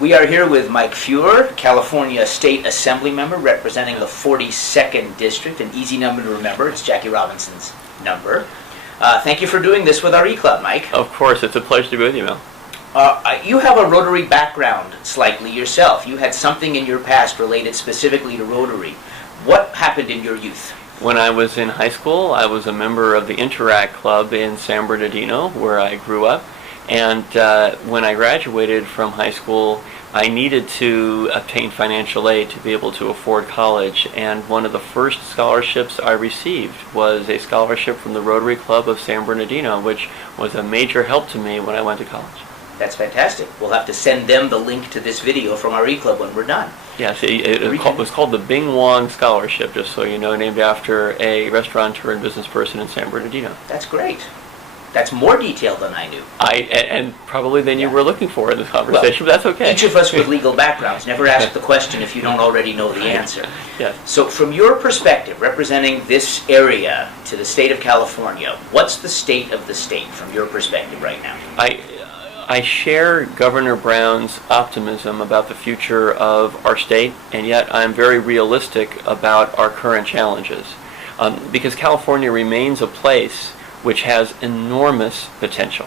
We are here with Mike Feuer, California State Assemblymember representing the 42nd District, an easy number to remember. It's Jackie Robinson's number. Thank you for doing this with our E-Club, Mike. Of course, it's a pleasure to be with you, Mel. You have a Rotary background slightly yourself. You had something in your past related specifically to Rotary. What happened in your youth? When I was in high school, I was a member of the Interact Club in San Bernardino, where I grew up. And when I graduated from high school, I needed to obtain financial aid to be able to afford college. And one of the first scholarships I received was a scholarship from the Rotary Club of San Bernardino, which was a major help to me when I went to college. That's fantastic. We'll have to send them the link to this video from our E-Club when we're done. Yes, it was called the Bing Wong Scholarship, just so you know, named after a restaurateur and business person in San Bernardino. That's great. That's more detailed than I knew. And probably than you were looking for in this conversation, well, but that's okay. Each of us with legal backgrounds never ask the question if you don't already know the answer. Yes. So from your perspective, representing this area to the state of California, what's the state of the state from your perspective right now? I share Governor Brown's optimism about the future of our state, and yet I'm very realistic about our current challenges. Because California remains a place which has enormous potential.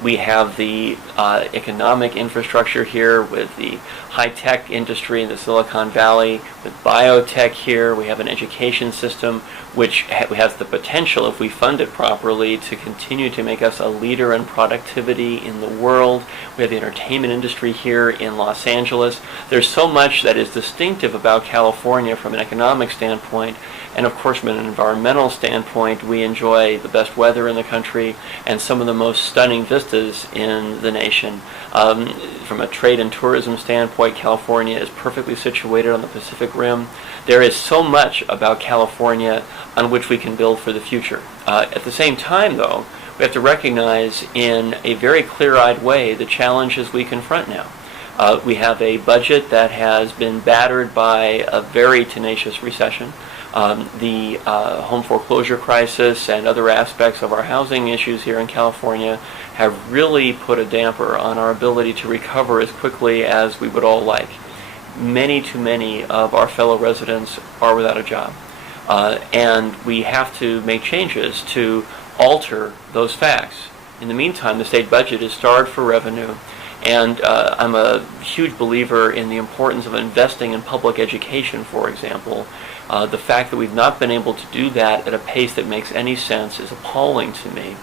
We have the economic infrastructure here with the high-tech industry in the Silicon Valley, with biotech here. We have an education system which has the potential, if we fund it properly, to continue to make us a leader in productivity in the world. We have the entertainment industry here in Los Angeles. There's so much that is distinctive about California from an economic standpoint. And of course, from an environmental standpoint, we enjoy the best weather in the country and some of the most stunning vistas in the nation. From a trade and tourism standpoint, California is perfectly situated on the Pacific Rim. There is so much about California on which we can build for the future. At the same time, though, we have to recognize in a very clear-eyed way the challenges we confront now. We have a budget that has been battered by a very tenacious recession. The home foreclosure crisis and other aspects of our housing issues here in California have really put a damper on our ability to recover as quickly as we would all like. Too many of our fellow residents are without a job. And we have to make changes to alter those facts. In the meantime, the state budget is starved for revenue. And I'm a huge believer in the importance of investing in public education, for example. The fact that we've not been able to do that at a pace that makes any sense is appalling to me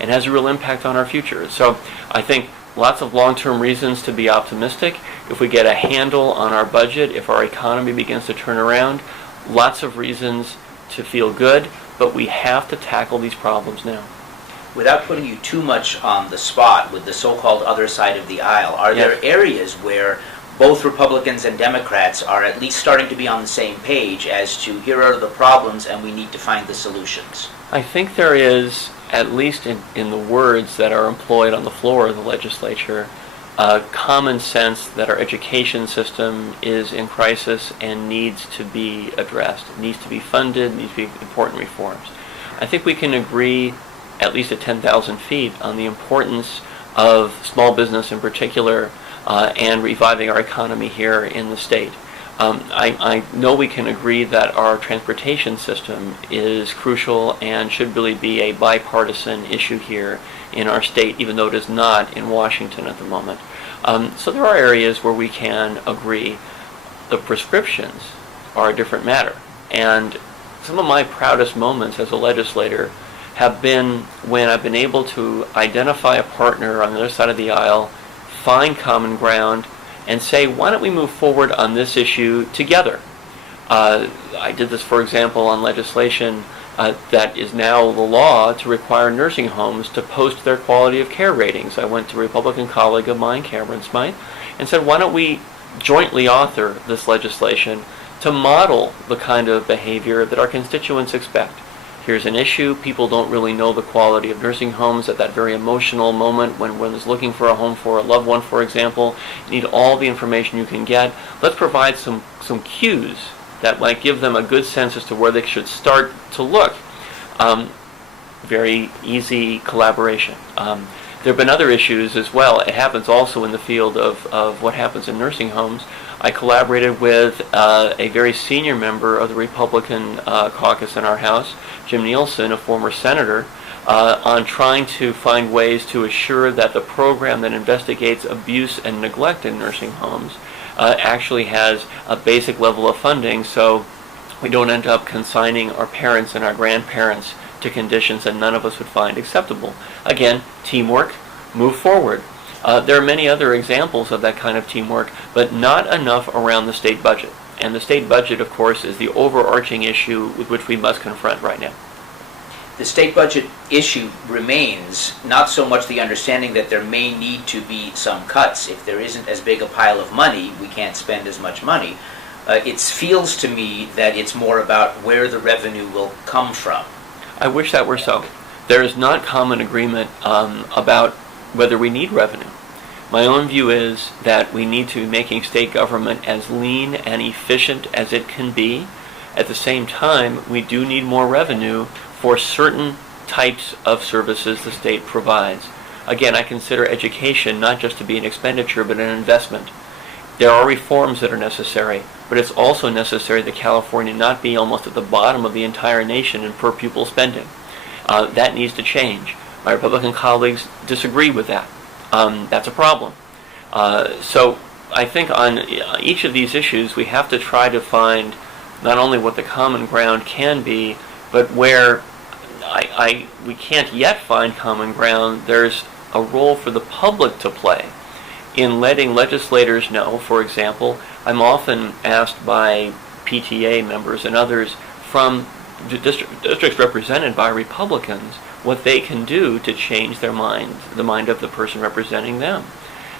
and has a real impact on our future. So I think lots of long-term reasons to be optimistic. If we get a handle on our budget, if our economy begins to turn around, lots of reasons to feel good, but we have to tackle these problems now. Without putting you too much on the spot with the so-called other side of the aisle, are there areas where both Republicans and Democrats are at least starting to be on the same page as to here are the problems and we need to find the solutions? I think there is, at least in the words that are employed on the floor of the legislature, a common sense that our education system is in crisis and needs to be addressed. It needs to be funded, needs to be important reforms. I think we can agree, at least at 10,000 feet, on the importance of small business in particular and reviving our economy here in the state. I know we can agree that our transportation system is crucial and should really be a bipartisan issue here in our state, even though it is not in Washington at the moment. So there are areas where we can agree. The prescriptions are a different matter. And some of my proudest moments as a legislator have been when I've been able to identify a partner on the other side of the aisle, find common ground, and say, why don't we move forward on this issue together? I did this, for example, on legislation that is now the law to require nursing homes to post their quality of care ratings. I went to a Republican colleague of mine, Cameron Smythe, and said, why don't we jointly author this legislation to model the kind of behavior that our constituents expect? Here's an issue. People don't really know the quality of nursing homes at that very emotional moment when one is looking for a home for a loved one, for example. You need all the information you can get. Let's provide some cues that might give them a good sense as to where they should start to look. Very easy collaboration. There have been other issues as well. It happens also in the field of what happens in nursing homes. I collaborated with a very senior member of the Republican caucus in our House, Jim Nielsen, a former senator, on trying to find ways to assure that the program that investigates abuse and neglect in nursing homes actually has a basic level of funding, so we don't end up consigning our parents and our grandparents to conditions that none of us would find acceptable. Again, teamwork, move forward. There are many other examples of that kind of teamwork, but not enough around the state budget. And the state budget, of course, is the overarching issue with which we must confront right now. The state budget issue remains not so much the understanding that there may need to be some cuts. If there isn't as big a pile of money, we can't spend as much money. It feels to me that it's more about where the revenue will come from. I wish that were so. There is not common agreement about whether we need revenue. My own view is that we need to be making state government as lean and efficient as it can be. At the same time, we do need more revenue for certain types of services the state provides. Again, I consider education not just to be an expenditure, but an investment. There are reforms that are necessary, but it's also necessary that California not be almost at the bottom of the entire nation in per pupil spending. That needs to change. My Republican colleagues disagree with that. That's a problem. So I think on each of these issues, we have to try to find not only what the common ground can be, but where we can't yet find common ground, there's a role for the public to play in letting legislators know. For example, I'm often asked by PTA members and others from districts represented by Republicans what they can do to change their mind, the mind of the person representing them.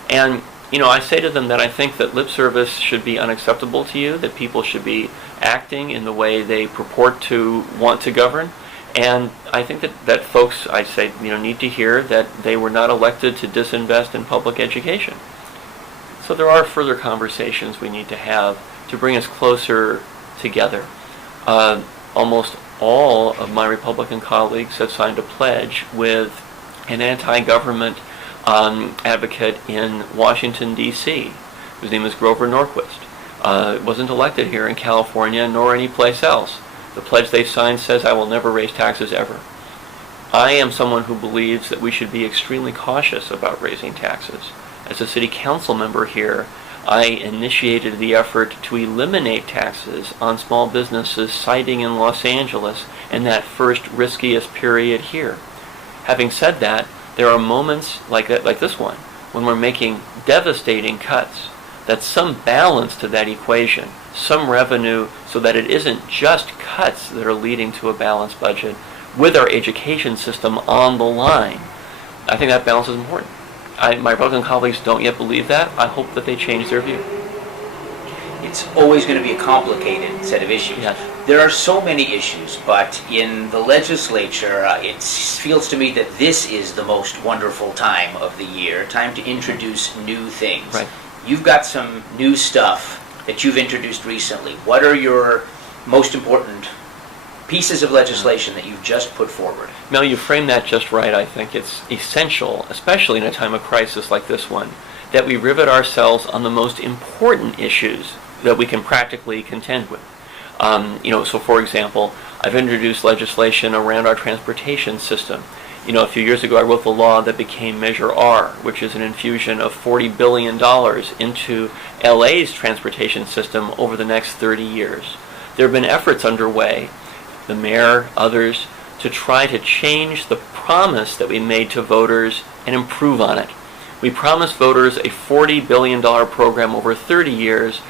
And, I say to them that I think that lip service should be unacceptable to you, that people should be acting in the way they purport to want to govern. And I think that folks, I say, need to hear that they were not elected to disinvest in public education. So there are further conversations we need to have to bring us closer together. Almost all of my Republican colleagues have signed a pledge with an anti-government advocate in Washington, D.C., whose name is Grover Norquist. Wasn't elected here in California nor any place else. The pledge they signed says, "I will never raise taxes ever." I am someone who believes that we should be extremely cautious about raising taxes. As a city council member here, I initiated the effort to eliminate taxes on small businesses siting in Los Angeles in that first riskiest period here. Having said that, there are moments like this one, when we're making devastating cuts, that some balance to that equation, some revenue, so that it isn't just cuts that are leading to a balanced budget, with our education system on the line. I think that balance is important. My Republican colleagues don't yet believe that. I hope that they change their view. It's always going to be a complicated set of issues. Yes. There are so many issues, but in the legislature, it feels to me that this is the most wonderful time of the year, time to introduce new things. Right. You've got some new stuff that you've introduced recently. What are your most important pieces of legislation that you've just put forward? Mel, you framed that just right. I think it's essential, especially in a time of crisis like this one, that we rivet ourselves on the most important issues that we can practically contend with. So for example, I've introduced legislation around our transportation system. A few years ago I wrote the law that became Measure R, which is an infusion of $40 billion into LA's transportation system over the next 30 years. There have been efforts underway, the mayor, others, to try to change the promise that we made to voters and improve on it. We promised voters a $40 billion program over 30 years.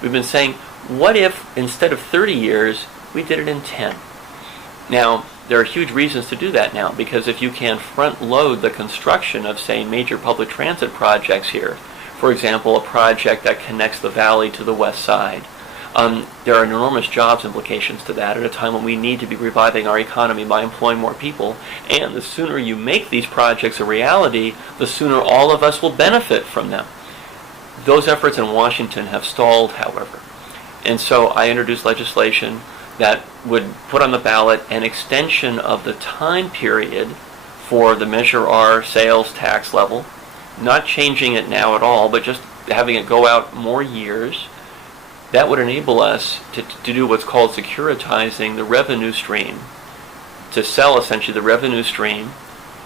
We've been saying, what if instead of 30 years, we did it in 10? Now, there are huge reasons to do that now, because if you can front load the construction of, say, major public transit projects here, for example, a project that connects the valley to the west side, there are enormous jobs implications to that at a time when we need to be reviving our economy by employing more people. And the sooner you make these projects a reality, the sooner all of us will benefit from them. Those efforts in Washington have stalled, however. And so I introduced legislation that would put on the ballot an extension of the time period for the Measure R sales tax level, not changing it now at all, but just having it go out more years. That would enable us to do what's called securitizing the revenue stream, to sell essentially the revenue stream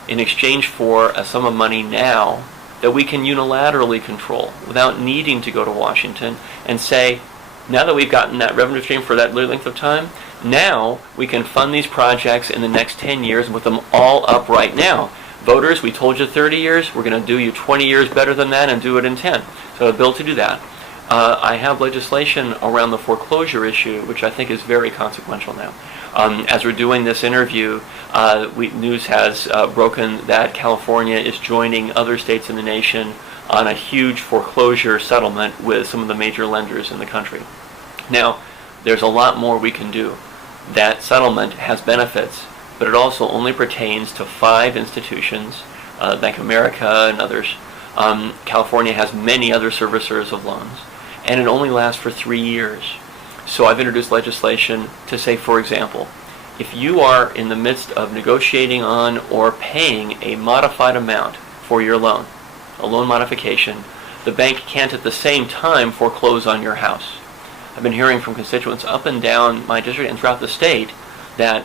in exchange for a sum of money now that we can unilaterally control without needing to go to Washington and say, now that we've gotten that revenue stream for that length of time, now we can fund these projects in the next 10 years and put them all up right now. Voters, we told you 30 years, we're going to do you 20 years better than that and do it in 10. So a bill to do that. I have legislation around the foreclosure issue, which I think is very consequential now. As we're doing this interview, news has broken that California is joining other states in the nation on a huge foreclosure settlement with some of the major lenders in the country. Now, there's a lot more we can do. That settlement has benefits, but it also only pertains to 5 institutions, Bank of America and others. California has many other servicers of loans, and it only lasts for 3 years. So I've introduced legislation to say, for example, if you are in the midst of negotiating on or paying a modified amount for your loan, a loan modification, the bank can't at the same time foreclose on your house. I've been hearing from constituents up and down my district and throughout the state that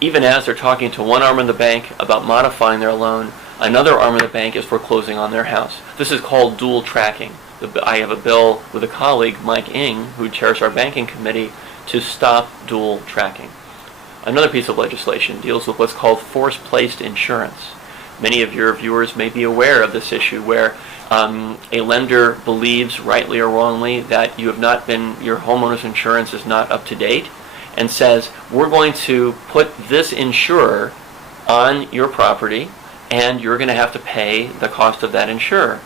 even as they're talking to one arm of the bank about modifying their loan, another arm of the bank is foreclosing on their house. This is called dual tracking. I have a bill with a colleague, Mike Ng, who chairs our banking committee, to stop dual tracking. Another piece of legislation deals with what's called force-placed insurance. Many of your viewers may be aware of this issue where a lender believes, rightly or wrongly, that your homeowner's insurance is not up to date and says, we're going to put this insurer on your property and you're going to have to pay the cost of that insurer.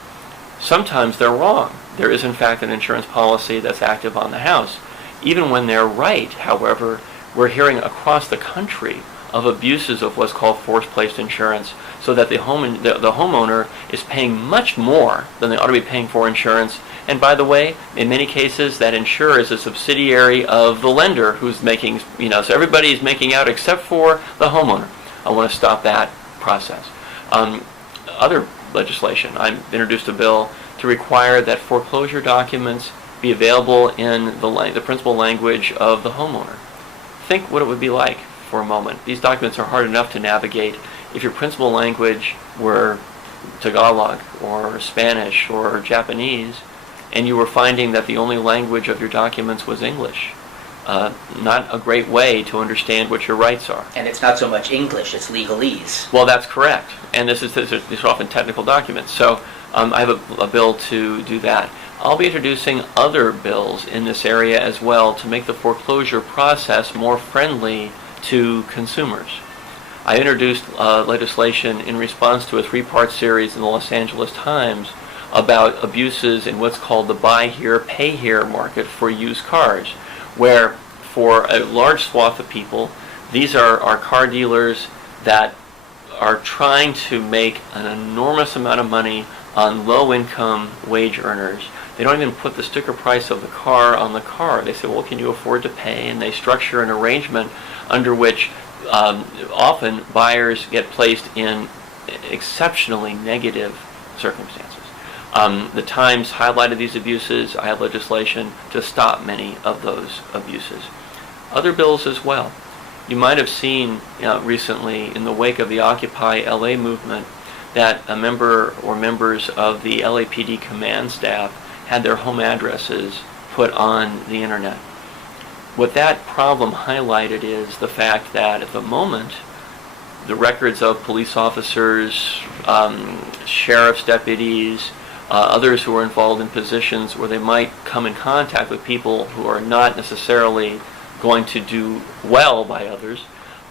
Sometimes they're wrong. There is in fact an insurance policy that's active on the house. Even when they're right, however, we're hearing across the country of abuses of what's called force-placed insurance, so that the homeowner is paying much more than they ought to be paying for insurance. And by the way, in many cases, that insurer is a subsidiary of the lender who's making, so everybody is making out except for the homeowner. I want to stop that process. Other legislation, I've introduced a bill to require that foreclosure documents be available in the principal language of the homeowner. Think what it would be like for a moment. These documents are hard enough to navigate. If your principal language were Tagalog or Spanish or Japanese, and you were finding that the only language of your documents was English, not a great way to understand what your rights are. And it's not so much English, it's legalese. Well, that's correct. And these are often technical documents. So I have a bill to do that. I'll be introducing other bills in this area as well to make the foreclosure process more friendly to consumers. I introduced legislation in response to a 3-part series in the Los Angeles Times about abuses in what's called the buy here, pay here market for used cars, where for a large swath of people, these are car dealers that are trying to make an enormous amount of money on low-income wage earners. They don't even put the sticker price of the car on the car. They say, well, can you afford to pay? And they structure an arrangement under which often buyers get placed in exceptionally negative circumstances. The Times highlighted these abuses. I have legislation to stop many of those abuses. Other bills as well. You might have seen recently, in the wake of the Occupy LA movement, that a member or members of the LAPD command staff had their home addresses put on the internet. What that problem highlighted is the fact that at the moment, the records of police officers, sheriff's deputies, others who are involved in positions where they might come in contact with people who are not necessarily going to do well by others,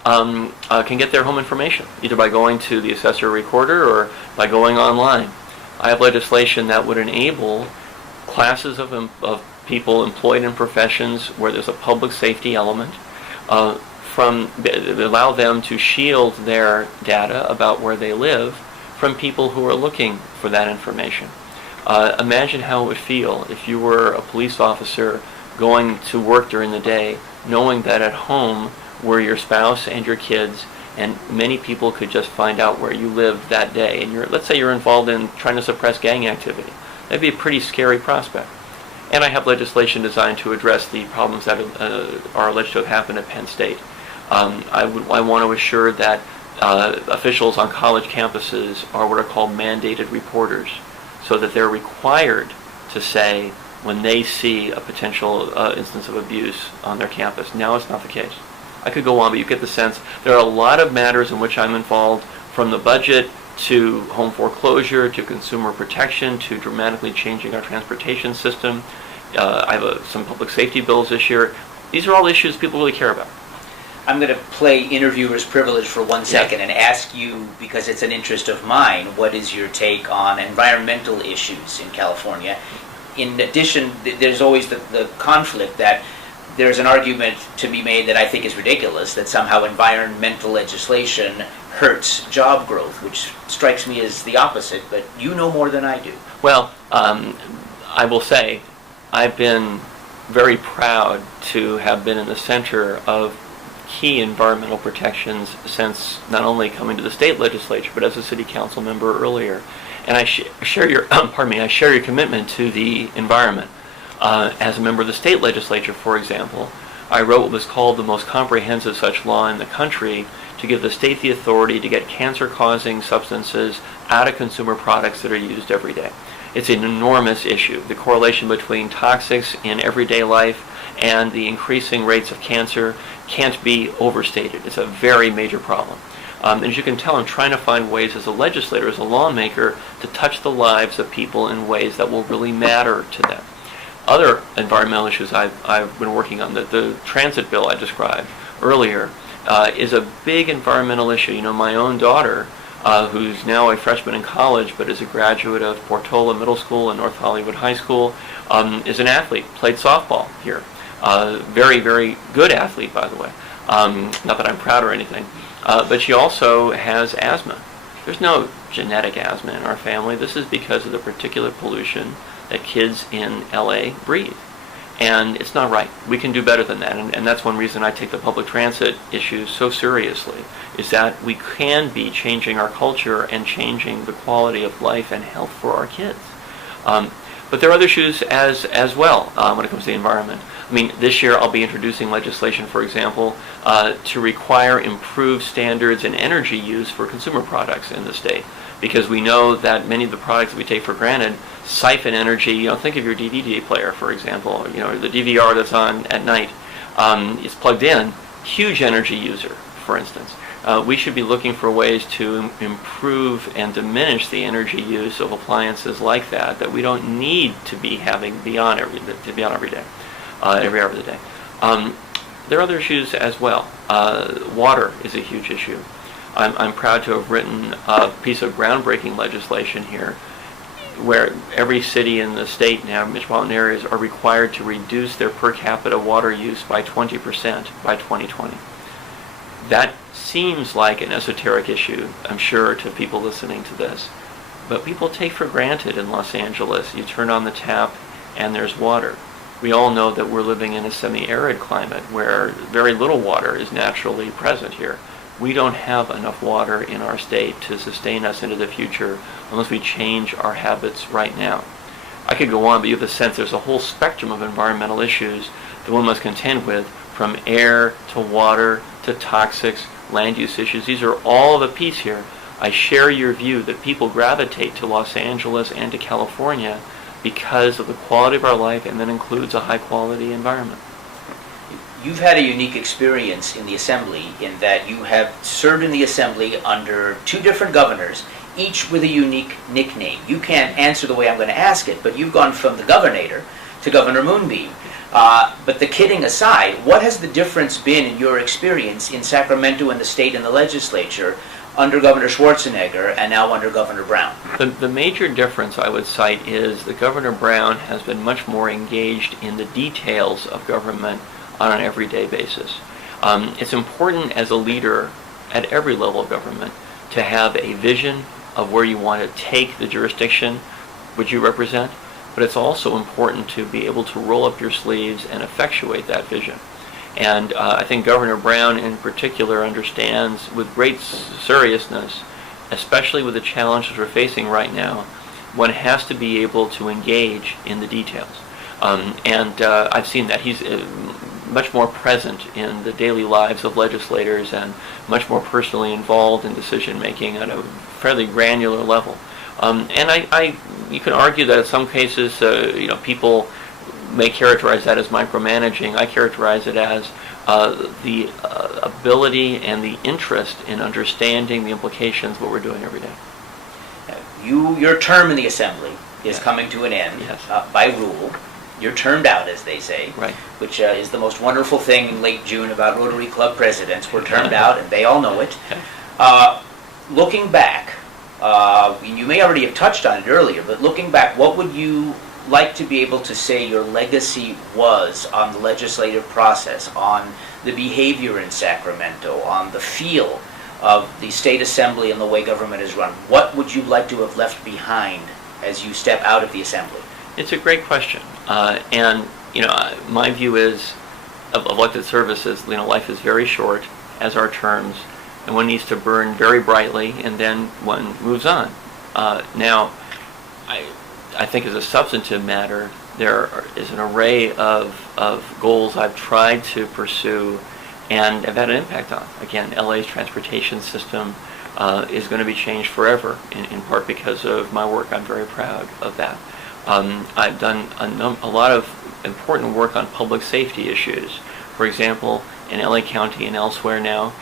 can get their home information, either by going to the assessor recorder or by going online. I have legislation that would enable classes of people employed in professions where there's a public safety element, allow them to shield their data about where they live from people who are looking for that information. Imagine how it would feel if you were a police officer going to work during the day, knowing that at home were your spouse and your kids, and many people could just find out where you lived that day. And let's say you're involved in trying to suppress gang activity. That'd be a pretty scary prospect. And I have legislation designed to address the problems that are alleged to have happened at Penn State. I want to assure that officials on college campuses are what are called mandated reporters, so that they're required to say when they see a potential instance of abuse on their campus. Now it's not the case. I could go on, but you get the sense. There are a lot of matters in which I'm involved, from the budget to home foreclosure to consumer protection to dramatically changing our transportation system. I have some public safety bills this year. These are all issues people really care about. I'm going to play interviewer's privilege for 1 second and ask you, because it's an interest of mine, what is your take on environmental issues in California? In addition, there's always the conflict that there's an argument to be made that I think is ridiculous, that somehow environmental legislation hurts job growth, which strikes me as the opposite, but you know more than I do. Well, I will say I've been very proud to have been in the center of key environmental protections since not only coming to the state legislature, but as a city council member earlier. And I share your I share your commitment to the environment. As a member of the state legislature, for example, I wrote what was called the most comprehensive such law in the country to give the state the authority to get cancer-causing substances out of consumer products that are used every day. It's an enormous issue. The correlation between toxics in everyday life and the increasing rates of cancer can't be overstated. It's a very major problem. And as you can tell, I'm trying to find ways as a legislator, as a lawmaker, to touch the lives of people in ways that will really matter to them. Other environmental issues I've been working on, the transit bill I described earlier, is a big environmental issue. You know, my own daughter, who's now a freshman in college, but is a graduate of Portola Middle School and North Hollywood High School, is an athlete, played softball here. Very, very good athlete, by the way. Not that I'm proud or anything. But she also has asthma. There's no genetic asthma in our family. This is because of the particulate pollution that kids in LA breathe. And it's not right. We can do better than that. And that's one reason I take the public transit issues so seriously, is that we can be changing our culture and changing the quality of life and health for our kids. But there are other issues as well when it comes to the environment. I mean, this year I'll be introducing legislation, for example, to require improved standards in energy use for consumer products in the state, because we know that many of the products that we take for granted siphon energy. You know, think of your DVD player, for example. You know, the DVR that's on at night. It's plugged in. Huge energy user, for instance. We should be looking for ways to improve and diminish the energy use of appliances like that we don't need to be having every day, every hour of the day. There are other issues as well. Water is a huge issue. I'm proud to have written a piece of groundbreaking legislation here where every city in the state now, metropolitan areas, are required to reduce their per capita water use by 20% by 2020. That seems like an esoteric issue, I'm sure, to people listening to this. But people take for granted in Los Angeles, you turn on the tap and there's water. We all know that we're living in a semi-arid climate where very little water is naturally present here. We don't have enough water in our state to sustain us into the future unless we change our habits right now. I could go on, but you have the sense there's a whole spectrum of environmental issues that one must contend with, from air to water to toxics, land use issues. These are all of a piece here. I share your view that people gravitate to Los Angeles and to California because of the quality of our life, and that includes a high-quality environment. You've had a unique experience in the Assembly in that you have served in the Assembly under two different governors, each with a unique nickname. You can't answer the way I'm going to ask it, but you've gone from the Governator to Governor Moonbeam. But the kidding aside, what has the difference been in your experience in Sacramento and the state and the legislature under Governor Schwarzenegger and now under Governor Brown? The major difference I would cite is that Governor Brown has been much more engaged in the details of government on an everyday basis. It's important as a leader at every level of government to have a vision of where you want to take the jurisdiction which you represent, but it's also important to be able to roll up your sleeves and effectuate that vision. And I think Governor Brown in particular understands with great seriousness, especially with the challenges we're facing right now, one has to be able to engage in the details. And I've seen that. He's much more present in the daily lives of legislators and much more personally involved in decision making at a fairly granular level. And you can argue that in some cases, people may characterize that as micromanaging. I characterize it as the ability and the interest in understanding the implications of what we're doing every day. Your term in the Assembly is Yes. coming to an end Yes. by rule. You're termed out, as they say, Right. which is the most wonderful thing in late June about Rotary Club presidents. We're termed out, and they all know it. Looking back, you may already have touched on it earlier, but looking back, what would you like to be able to say your legacy was on the legislative process, on the behavior in Sacramento, on the feel of the state assembly and the way government is run? What would you like to have left behind as you step out of the assembly? It's a great question. And my view is of elected services, life is very short, as are terms, and one needs to burn very brightly, and then one moves on. Now, I think as a substantive matter, there is an array of goals I've tried to pursue and have had an impact on. Again, LA's transportation system is going to be changed forever, in part because of my work. I'm very proud of that. I've done a lot of important work on public safety issues. For example, in LA County and elsewhere now,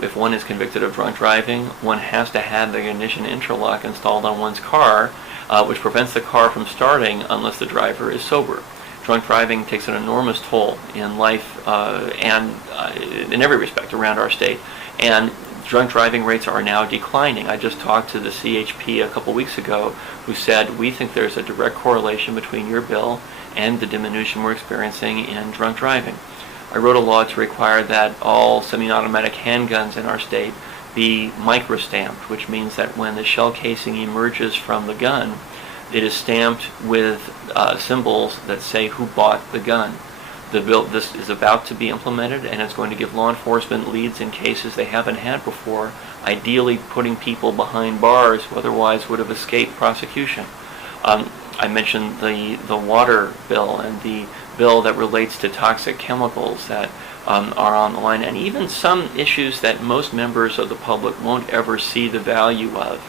if one is convicted of drunk driving, one has to have the ignition interlock installed on one's car, which prevents the car from starting unless the driver is sober. Drunk driving takes an enormous toll in life and in every respect around our state. And drunk driving rates are now declining. I just talked to the CHP a couple weeks ago who said, we think there's a direct correlation between your bill and the diminution we're experiencing in drunk driving. I wrote a law to require that all semi-automatic handguns in our state be micro-stamped, which means that when the shell casing emerges from the gun, it is stamped with symbols that say who bought the gun. This is about to be implemented, and it's going to give law enforcement leads in cases they haven't had before, ideally putting people behind bars who otherwise would have escaped prosecution. I mentioned the water bill and the bill that relates to toxic chemicals that are on the line, and even some issues that most members of the public won't ever see the value of,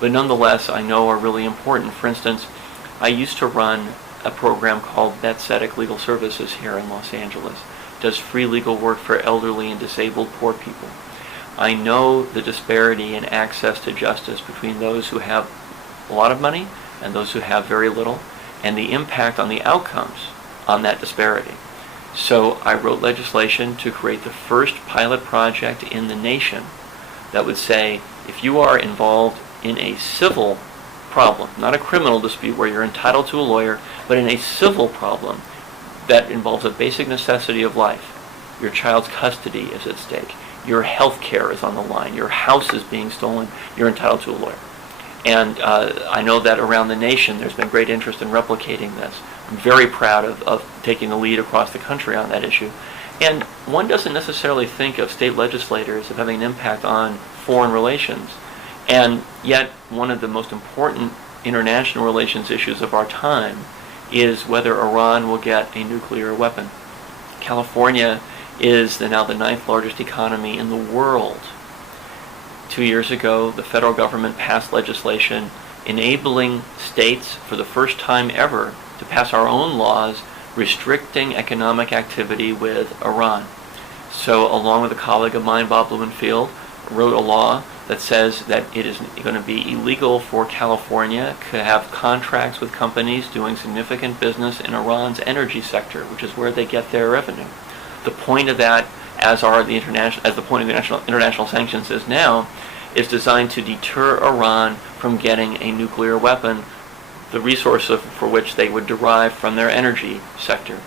but nonetheless I know are really important. For instance, I used to run a program called Betzetic Legal Services here in Los Angeles. It does free legal work for elderly and disabled poor people. I know the disparity in access to justice between those who have a lot of money and those who have very little, and the impact on the outcomes on that disparity. So I wrote legislation to create the first pilot project in the nation that would say, if you are involved in a civil problem, not a criminal dispute where you're entitled to a lawyer, but in a civil problem that involves a basic necessity of life, your child's custody is at stake, your health care is on the line, your house is being stolen, you're entitled to a lawyer. And I know that around the nation there's been great interest in replicating this. I'm very proud of taking the lead across the country on that issue. And one doesn't necessarily think of state legislators as having an impact on foreign relations. And yet one of the most important international relations issues of our time is whether Iran will get a nuclear weapon. California is now the 9th largest economy in the world. 2 years ago, the federal government passed legislation enabling states for the first time ever to pass our own laws restricting economic activity with Iran. So along with a colleague of mine, Bob Blumenfield, wrote a law that says that it is going to be illegal for California to have contracts with companies doing significant business in Iran's energy sector, which is where they get their revenue. The point of that, as the point of the international sanctions is now, is designed to deter Iran from getting a nuclear weapon, the resource for which they would derive from their energy sector.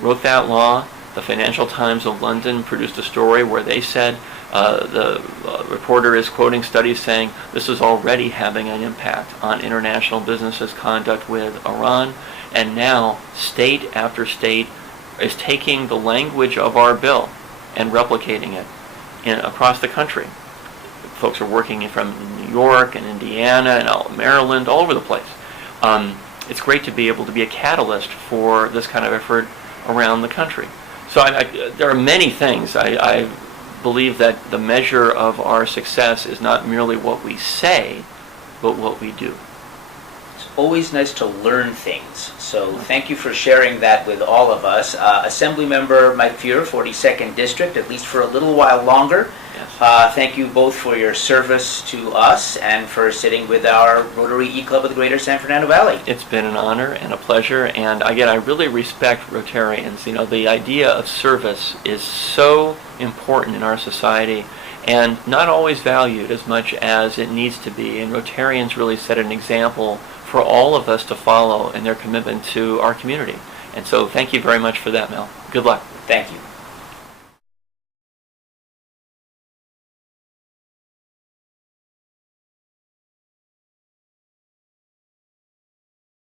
Wrote that law. The Financial Times of London produced a story where they said, the reporter is quoting studies saying this is already having an impact on international businesses' conduct with Iran, and now state after state is taking the language of our bill and replicating it across the country. Folks are working from New York and Indiana and Maryland, all over the place. It's great to be able to be a catalyst for this kind of effort around the country. So there are many things. I believe that the measure of our success is not merely what we say, but what we do. It's always nice to learn things. So thank you for sharing that with all of us. Assemblymember Mike Feuer, 42nd District, at least for a little while longer. Yes. Thank you both for your service to us and for sitting with our Rotary E-Club of the Greater San Fernando Valley. It's been an honor and a pleasure, and again, I really respect Rotarians. You know, the idea of service is so important in our society and not always valued as much as it needs to be, and Rotarians really set an example for all of us to follow in their commitment to our community. And so thank you very much for that, Mel. Good luck. Thank you.